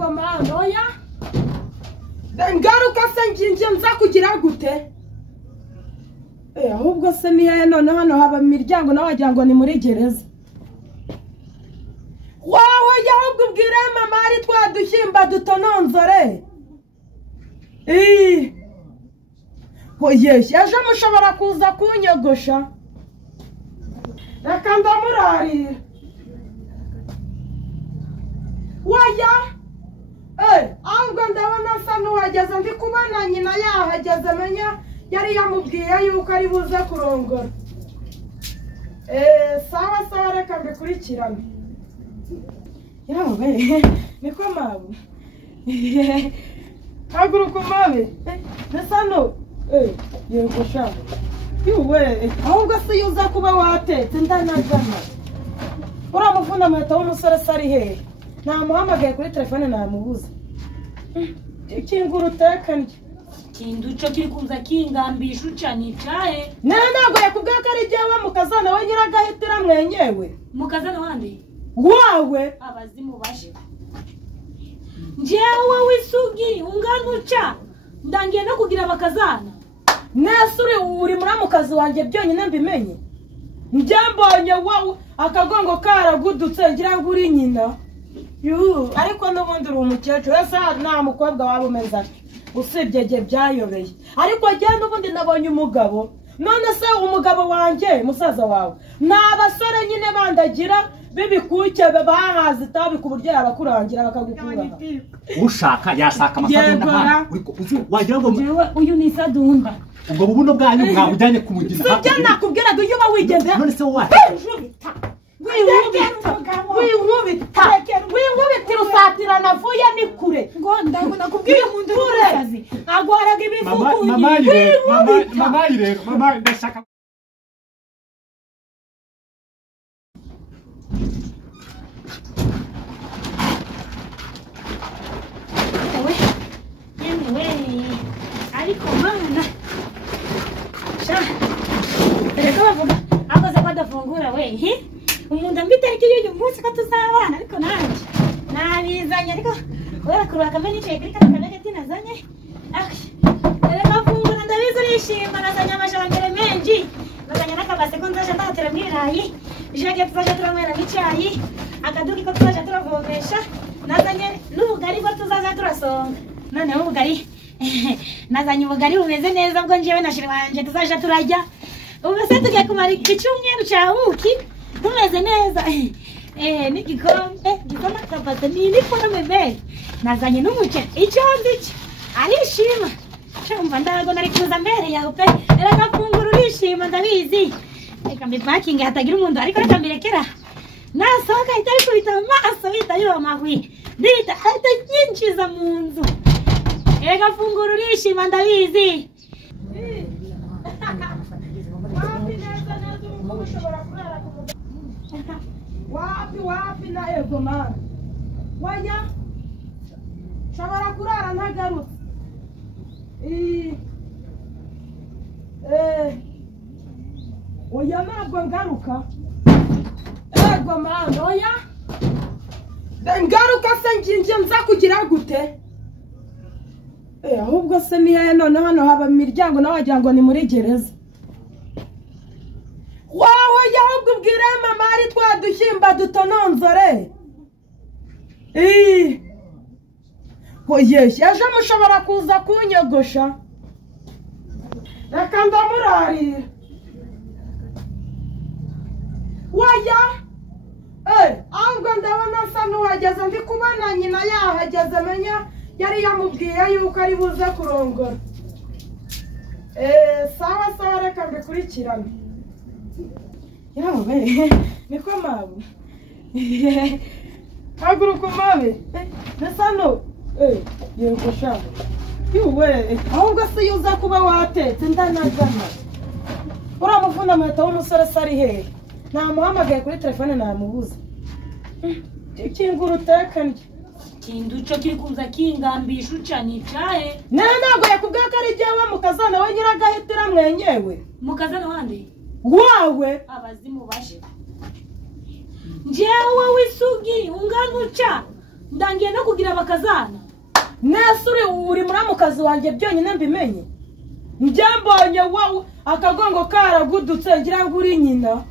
Ego mama oya ngaruka se nginje nza kugira gute ahubwo se ni he none hano haba imiryango nawagira ngo ni muri gereza wawe yahubwo ubwira mama ari twadushyimba dutononzore oyesh yaje mushobora kuza kunyogosha reka ndamurarira waya ahubwo ndabona asa n'uhageze ndi kubona nyina yahageze menya yari yamubwiye yuko ari buze kurongora sawa sawa reka mbikurikirane yawe niko mabu haguruka mabe mbese no yego sha yuwe ahubwo se yuza kuba watetse ndanagana uramuvuna amahita w'umusore se ari hehe namuhamagaye kuri telefone namubuze ikingura utekanye kinduco kiri kuza kingambisha ucani cahe ntabwo yakubwiye ko ari jyewe mukazana we nyiragahitira mwenyewe mukazana wande wawe abazimu bashe njyewe wisugi unganuca ndangiye no kugira bakazana nesuri uri muramukazi wanjye byonyine mbimenye njyambonye wowe akagongo karagudutse ngira ngo uri nyina ariko n'ubundi uri umukecuru ese nta mukobwa waba umeze ati usibye jye byayobeye ariko jye n'ubundi nabonye umugabo none se umugabo wanjye musaza wawe ni abasore nyine bandagira b'ibikuke bahaza itabi ku buryo yabakurangira bakagukura ushaka yashaka amasabune wagira ngo uyu ni Sadunda ubwo bubuno bwanyu mwabujyanye kumugina hafi sibyo nakubwiraga iyo bawigendera none se wowe winkubitira usatirana vuye ni kure ngo ndabona kubwira umuntu w'umusazi agwaraga ibivuguye mama rero mama ndashaka ariko mana sha reka bavuga akoze badafungura we umuntu ambitariki y'uyu munsi ko tuzabana ariko nanje nabizanye ariko kubera kuruha kamwe nicaye kuri kano kanagati nazanye reka fungura ndabizi urishima nazanye amajambere menshi nazanye n'akabase ko nzaje ndatera mwirayi jage tuzaje turanywera n'icyayi akaduki ko tuzaje turavomesha nazanye n'ubugari ko tuzaza turasonga noneho ubugari nazanye ubugari bumeze neza bwo njyewe na shiri wanje tuzaje turajya ubu se tugiye kumara icyumweru cya buki tumeze neza n'igikombe gikoma kabase niko n'amebere nazanye n'umuceri icyo ndicyo arishima cyumva ndago nari kuza mbere yawe pe reka fungura urishima ndabizi reka mbipakinge hatagira umuntu ariko reka mbirekera nasohoka ahita bikubita amaso bita yomahwi ndita ahita nyinjiza mu nzu reka fungura urishima ndabizi wapi na ego mama waya shobora kurara ntagarutse oya ntabwo ngaruka ego mama oya ngaruka se nginje nza kugira gute ahubwo se ni he none hano haba imiryango nawagira ngo ni muri gereza wawe yahubwo ubwira mama ari twadushyimba dutononzore oyesh yaje mushobora kuza kunyogosha reka ndamurarira waya ahubwo ndabona asa n'uhageze ndi kubona nyina yahageze menya yari yamubwiye yuko ari buze kurongora sawa sawa reka mbikurikirane yawe niko mabu haguruka mabe mbese no yego sha yuwe ahubwo se yuza kuba watetse ndanagana uramuvuna amahita w'umusore se ari hehe namuhamagaye kuri telefone namubuze ikingura utekanye kinduco kiri kuza kingambisha ucani cahe ntabwo yakubwiye ko ari jyewe mukazana we nyiragahitira mwenyewe mukazana wande wawe abazimu bashe njyewe wisugi unganuca ndangiye no kugira bakazana nesuri uri muramukazi wanjye byonyine mbimenye njyambonye wowe akagongo karagudutse ngira ngo uri nyina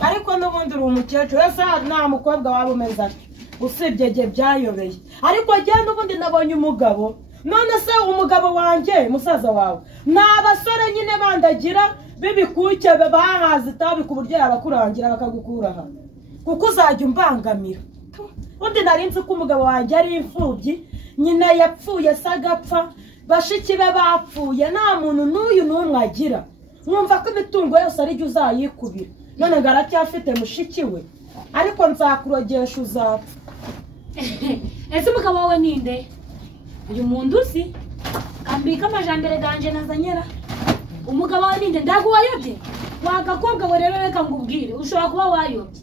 ariko n'ubundi uri umukecuru ese nta mukobwa waba umeze atyo usibye gihe byayobeye ariko njye n'ubundi nabonye umugabo none se umugabo wanjye musaza wawe ni abasore nyine bandagira b'ibikuke bahaza itabi ku buryo yabakurangira bakagukura aha kuko uzajya umbangamira undi nari nzi ko umugabo wanjye ari imfubyi nyina yapfuye se agapfa bashiki be bapfuye nta muntu n'uyu n'umwe agira mwumva ko imitungo yose ari jya uzayikubira none ngo aracyafite mushiki we ariko nzakurogesha uzapfa ese umugabo wawe ninde uyu muntu uzi kambika amajambere ganje nazanyera umugabo wawe ninde ndago wayobye wagakobwa we rero reka ngubwire ushobora kuba wayobye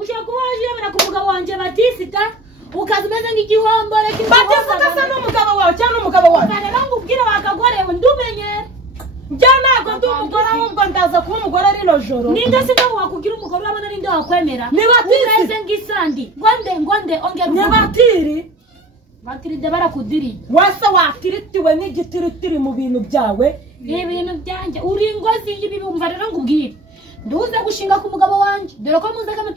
ushobora kuba wayobera ku mugabo wanje Batisita ukaza umeze nk'igihombore Batisita se n'umugabo wawe cyangwa umugabo wawe rero ngubwire wakagorewe ndumenye njya ntabwo ndi umugore ahubwo ndaza kuba umugore rino joro ninde se nawe wakubwira umugore urabona ninde wakwemera ni Batiri umeze nk'isandi ngonde ongera ni Batiri Batiri de barakudiri wese watiritiwe n'igitiritiri mu bintu byawe ibintu byanjye uri ingozi y'ibibumva rero ngubwire nduze gushinga ku mugabo wanje dore ko muze kamwe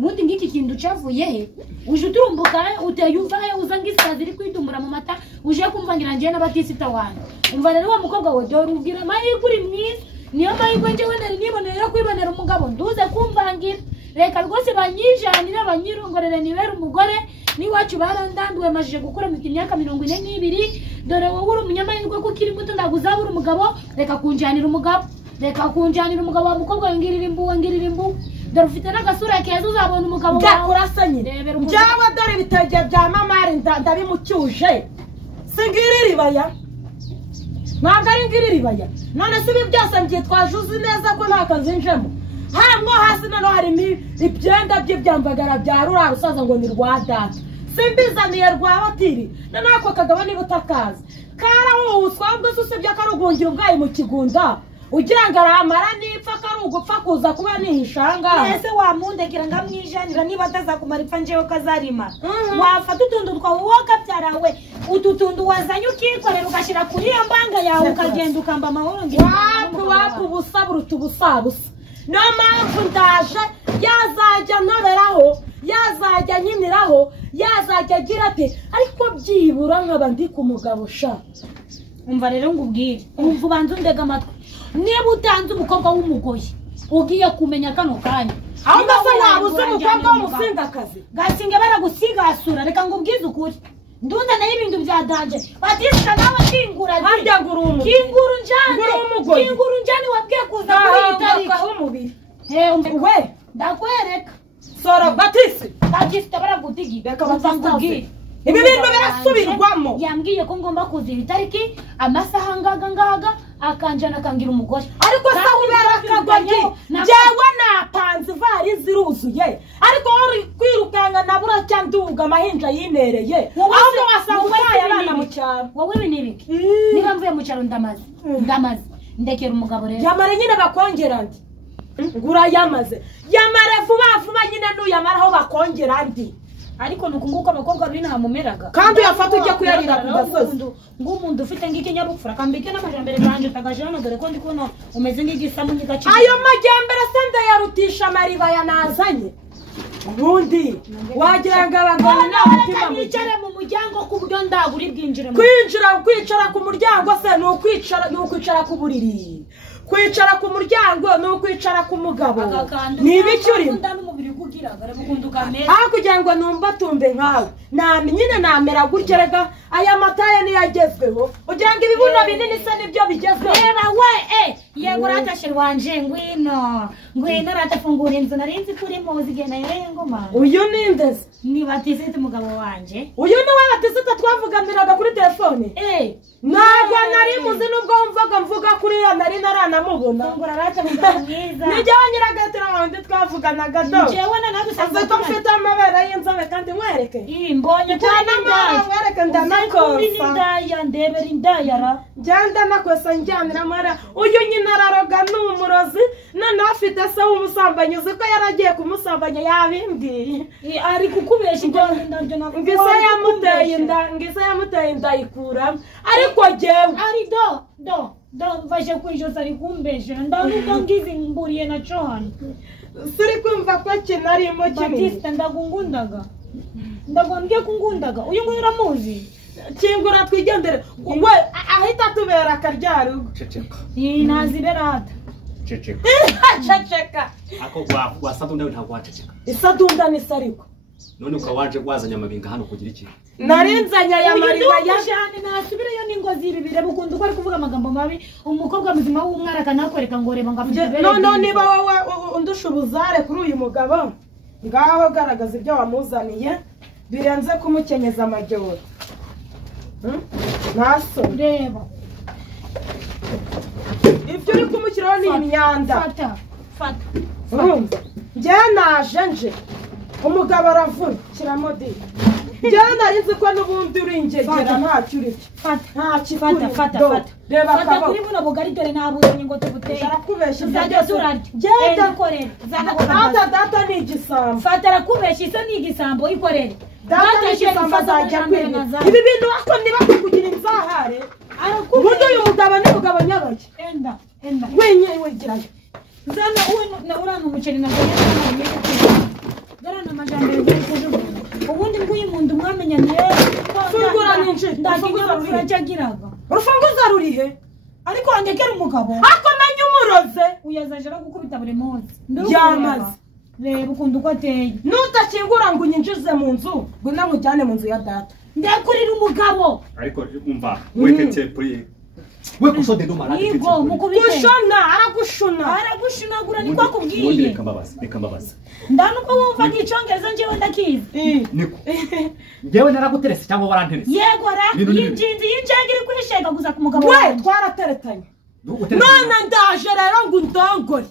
mundi ngiki kintu cyavuye he uje uturumbuka uteye uvaye uzanga isazi iri kwidumbura mu mata uje kumvangira ngiye n'Abatisita wanje umva rero wa mukobwa we dore ubwira mahirwe uri mwiza niyo mahirwe nje wenda nibonera kwibonera umugabo nduze kumvangira reka rwose banyijanira banyirongorere nibera umugore niwacu barandanduwe majije gukura mu imyaka 42 dore wowe uri umunyamahirwe ko kiri muto ndaguzabura umugabo reka kunjanira umugabo wa mukobwa ngirira imbu dore ufite n'agasura keza uzabona umugabo wawe byakurasanye byawe dore ibitege bya mamari ndabimucyuje singiribaya ntabwo ari ngiribaya none se ibi byose mbyitwaje uzi neza ko nta kazi njemo hamwe hasi nano harimo ibyenda by'ibyambagara bya rura rusaza ngo ni rwa data simbizaniye rwa Batiri none ako kagabo niba utakazi karahuswa ahubwo se usibye akarugungira ubwayi mu kigunda ugira ngo aramara nipfa kari ugupfa kuza kuba nihishanga ese wamundekera ngamwijanira niba atazakumara ipfa njewe kazarima wafata utundu twawe wokabyarawe ututundu wazanye ukikorera ugashyira kuri iyo mbanga yawe ukagenda ukamba amahoro wapu ubusa buruta ubusabusa niyo mpamvu ndaje yazajya ntoreraho yazajya nyiniraho yazajya agira ati ariko byibura nkaba ndi ku mugabo sha umva rero ngubwire umva ubanza undega amatwi niba utanze umukobwa w'umugoyi ugiye kumenya kano kanya ahubwo se waba uzi umukobwa w'umusingakazi gasinge baragusigasura reka ngubwize ukuri ndunda nayo ibintu byadanje Batisita nawe kingura harya nguru umugore kingura njani wabwiye kuza kuri itariki umubiri we ndakwereka sora Batisita baragutigi reka bazangubwire ibi bintu birasubirwamo yambwiye ko ngomba kuziha itariki amasaha ngaga akanjana akangira umugore ariko se ubera akagoryi njyewe napanze ivari ziruzuye ariko uri kwirukanga nabura cyanduga amahinja yinereye ahubwo wasanga utaye abana mu cyaro wowe ibi nibiki niba mvuye mu cyaro ndamaze ndekera umugabo rero yamare nyine bakongera ndi ngura yamare vuba nyine nuyamaraho bakongera ndi ariko nukunguko abakobwa b'inaha mumeraga kandi uyafata ujya kuyarira ku gasozi ng'umuntu ufite ng'ikinyabupfura kambike n'amajambere ganje tagajana dore ko ndi kuno umeze nk'igisamu nyigaci ayo majambere se ndayarutisha amaribaya nazanye ubundi wagira ngo abagabo n'abatima mujyare mu muryango ku buryo ndaguri bwinjire kwicara ku muryango se ni ukwicara ku buriri kwicara ku muryango ni ukwicara ku mugabo ni ibiki urimo aho kugira ngo numva tumbe nkawe nyine namera gutya rega aya mataye niyo agezweho ugira ngo ibibuno binini se nibyo bigezweho reba we yego ratashe wanje ngwino ratafungura inzu narinzi kuri muzi gena ngoma uyu nindeze ni Batisita umugabo wanje uyu ni we Batisita twavuganiraga kuri telefone ntabwo nari muzi nubwo mvuga kuri iyo nari naranamubona fungura rata mugabo mwiza nijye wanyiragatira wandi twavuganaga do njyewe nawe uzi ko mfite amabara y'inzobe kandi mwereke mbonye cyane amabara mwereke ndanakosa indaya ndebera indaya ra njyanda nakosa njyanira mara uyu nyina araroga n'umurozi none afite se w'umusambanyi uzi ko yaragiye kumusambanya yabimbwiye ari kukubesha ibyanjye nabyo ngisa yamuteye inda yikuramo ariko jewe ari do mfashe kwijosa ari kumbeshera ndanuka ngizi mburiye na John suri kumva ko kinarimo Batista ndagungundaga ndagombye kungundaga uyu nguyu uramuzi kingura twigendere we ahita tubera akaryarugo ceceka nazibera hata ceceka ako wasadunda ntabwo waceceka isadunda ni sariko none ukawaje wazanya amabinga hano kugira iki narinzanya ya mariba yashane nasubireyo n'ingozi ibi bire bukundu ko ari kuvuga amagambo mabi umukobwa muzima w'umwara kanakwereka ngo reba ngafite no niba wowe undusha ubuzare kuri uyu mugabo ngaho garagaza ibyo wamuzaniye birenze kumukenyeza amajyoro naso reba ibyo uri kumushyiraho ni imyanda fata njye naje nje umugabo aravuna shyiramo di njyewe narinzi ko n'ubundi uri ingegera ntacyo uri fata reba kuri buno bugari dore nabuzanye ngo tubuteye arakubeshya uzajya turarya genda ikorere data ni igisambo fata arakubeshya isa ni igisambo ikorere data ni igisambo azajya kwiga ibi bintu ako niba kugira inzahare ubundi uyu mugabo ni mugabo nyabaki enda wegerayo zana uwe urana umuceri na garana amajambere y'ukujugunya ubundi nguyu muntu mwamenyanye fungura ninje ndagiraga urufunguzo rurihe ariko wandekera umugabo akomenya umuroze uyazaje gukubita buri munsi yamaze reba ukunda uko ateye nutakingura ngo unyinjize mu nzu ngo namujyane mu nzu ya data ndakurira umugabo ariko umva wekete puri we kusode do marade yego mukubite aragushunagura ni kwa kubwiye reka mbabaza ndanuko wumva ngicongereza njewe ndakizi niko ngewe naraguterese cyangwa waranterese yego ra yinjinzi yinjenge iri kwishega guza ku mugabo we twarateretanye none ndaje rero ngo ndongore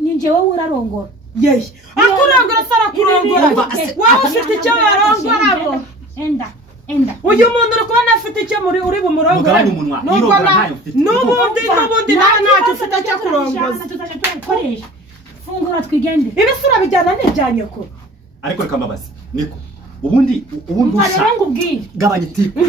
ni njewe urarongora yeye akurongora sara kurongora wowe ufite icyo warongoramo enda uyu muntu uri kubona afite icyo uri bumurongora n'ubundi nawe ntacyo ufite cyo kurongoza fungura twigende ibisura bijyana n'ijyanye ko ariko reka mbabaza niko ubundi ushaka gabanya itiku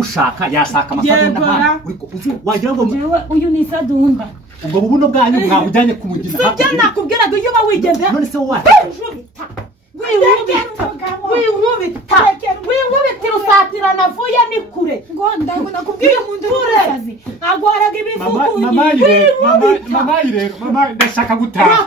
ushaka yashaka amasadunda hano uriko wagira ngo uyu ni isadunda ubwo bubuno bwanyu mwabujyanye kumugina hapo sibyo nakubwiraga iyo bawigendera none se wowe winkubita rusatira navuye ni kure ngo ndabona kubwira umuntu w'umusazi agwaraga ibivuguye mama rero ndashaka gutaha